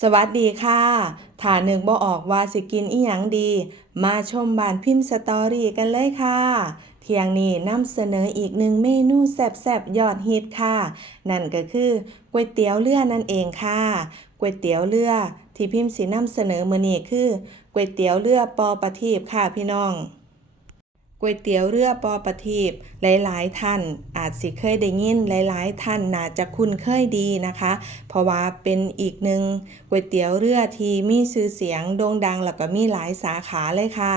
สวัสดีค่ะถ้านึกบ่ออกว่าสิกินอีหยังดี มาชมบานพิมพ์สตอรี่กันเลยค่ะ เที่ยงนี้นำเสนออีกหนึ่งเมนูแซ่บๆยอดฮิตค่ะ นั่นก็คือก๋วยเตี๋ยวเรือนั่นเองค่ะก๋วยเตี๋ยวเรือที่พิมพ์สินำเสนอมือนี้คือก๋วยเตี๋ยวเรือปอประทีปค่ะพี่น้อง ก๋วยเตี๋ยวเรือปอประทีปหลาย ๆ ท่าน อาจสิเคยได้ยินหลาย ๆ ท่านน่าจะคุ้นเคยดีนะคะ เพราะว่าเป็นอีกหนึ่งก๋วยเตี๋ยวเรือที่มีชื่อเสียงโด่งดังแล้วก็มีหลายสาขาเลยค่ะ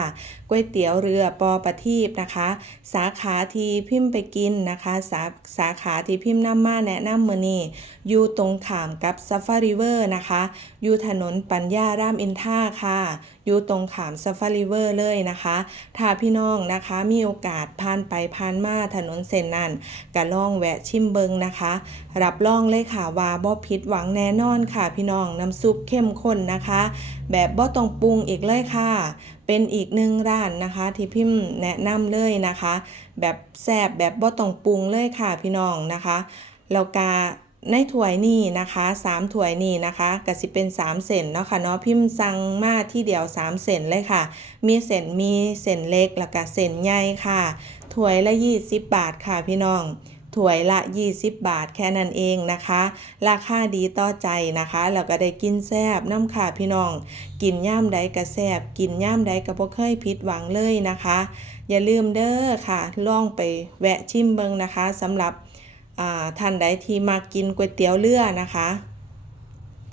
ก๋วยเตี๋ยวเรือปอประทีปนะคะ สาขาที่พิมพ์ไปกินนะคะ สาสาขาที่พิมพ์นำมาแนะนำมือนี้อยู่ตรงขามกับซัฟฟารีเวอร์นะคะ อยู่ถนนปัญญารามอินทราค่ะ อยู่ตรงขามซัฟฟารีเวอร์เลยนะคะ ถ้าพี่น้องนะคะมีโอกาสผ่านไปผ่านมาถนนเส้นนั้นก็ล่องแวะชิมเบิงนะคะ รับรองเลยค่ะว่าบ่ผิดหวังแน่นอนค่ะพี่น้องน้ำซุปเข้มข้นนะคะ แบบบ่ต้องปรุงอีกเลยค่ะ เป็นอีกหนึ่งร้านนะคะ ที่พิมพ์แนะนำเลยนะคะ แบบแซ่บแบบบ่ต้องปรุงเลยค่ะพี่น้องนะคะแล้วก็ ในถ้วยนี่นะคะ3ถ้วยนี่นะคะก็สิเป็น 3 เส้นเนาะค่ะเนาะพิมพ์สั่งมาที่เดียว 3 เส้นเลยค่ะ มีเส้นมีเส้นเล็กแล้วก็เส้นใหญ่ค่ะถ้วยละ 20 บาทค่ะพี่น้องถ้วยละ 20 บาทแค่นั้นเองนะคะ ราคาดีต่อใจนะคะแล้วก็ได้กินแซบน้ำค่ะพี่น้อง กินย่ามใดก็แซบกินย่ามใดก็บ่เคยผิดหวังเลยนะคะ อย่าลืมเด้อค่ะ ลองไปแวะชิมเบิงนะคะสำหรับ ท่านใดที่มากินก๋วยเตี๋ยวเรือนะคะ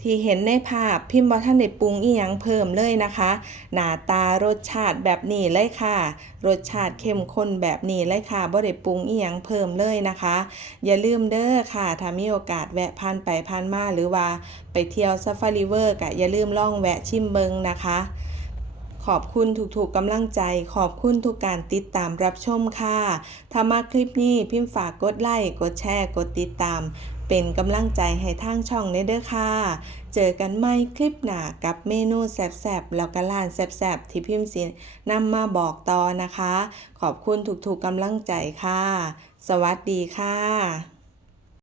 ที่เห็นในภาพพิมพ์บ่ท่านได้ปรุงอีหยังเพิ่มเลยนะคะ หน้าตารสชาติแบบนี้เลยค่ะ รสชาติเข้มข้นแบบนี้เลยค่ะบ่ได้ปรุงอีหยังเพิ่มเลยนะคะ อย่าลืมเด้อค่ะ ถ้ามีโอกาสแวะผ่านไปผ่านมาหรือว่าไปเที่ยวซัฟฟารีเวอร์ก็อย่าลืมล่องแวะชิมเบิงนะคะ ขอบคุณทุกๆกำลังใจ ขอบคุณทุกการติดตามรับชมค่ะ ถ้ามาคลิปนี้พิมพ์ฝากกดไลค์ กดแชร์ กดติดตาม เป็นกำลังใจให้ทางช่องเด้อค่ะ เจอกันใหม่คลิปหน้ากับเมนูแซ่บๆแล้วก็ร้านแซ่บๆที่พิมพ์สินำมาบอกต่อนะคะ ขอบคุณทุกๆกำลังใจค่ะ สวัสดีค่ะ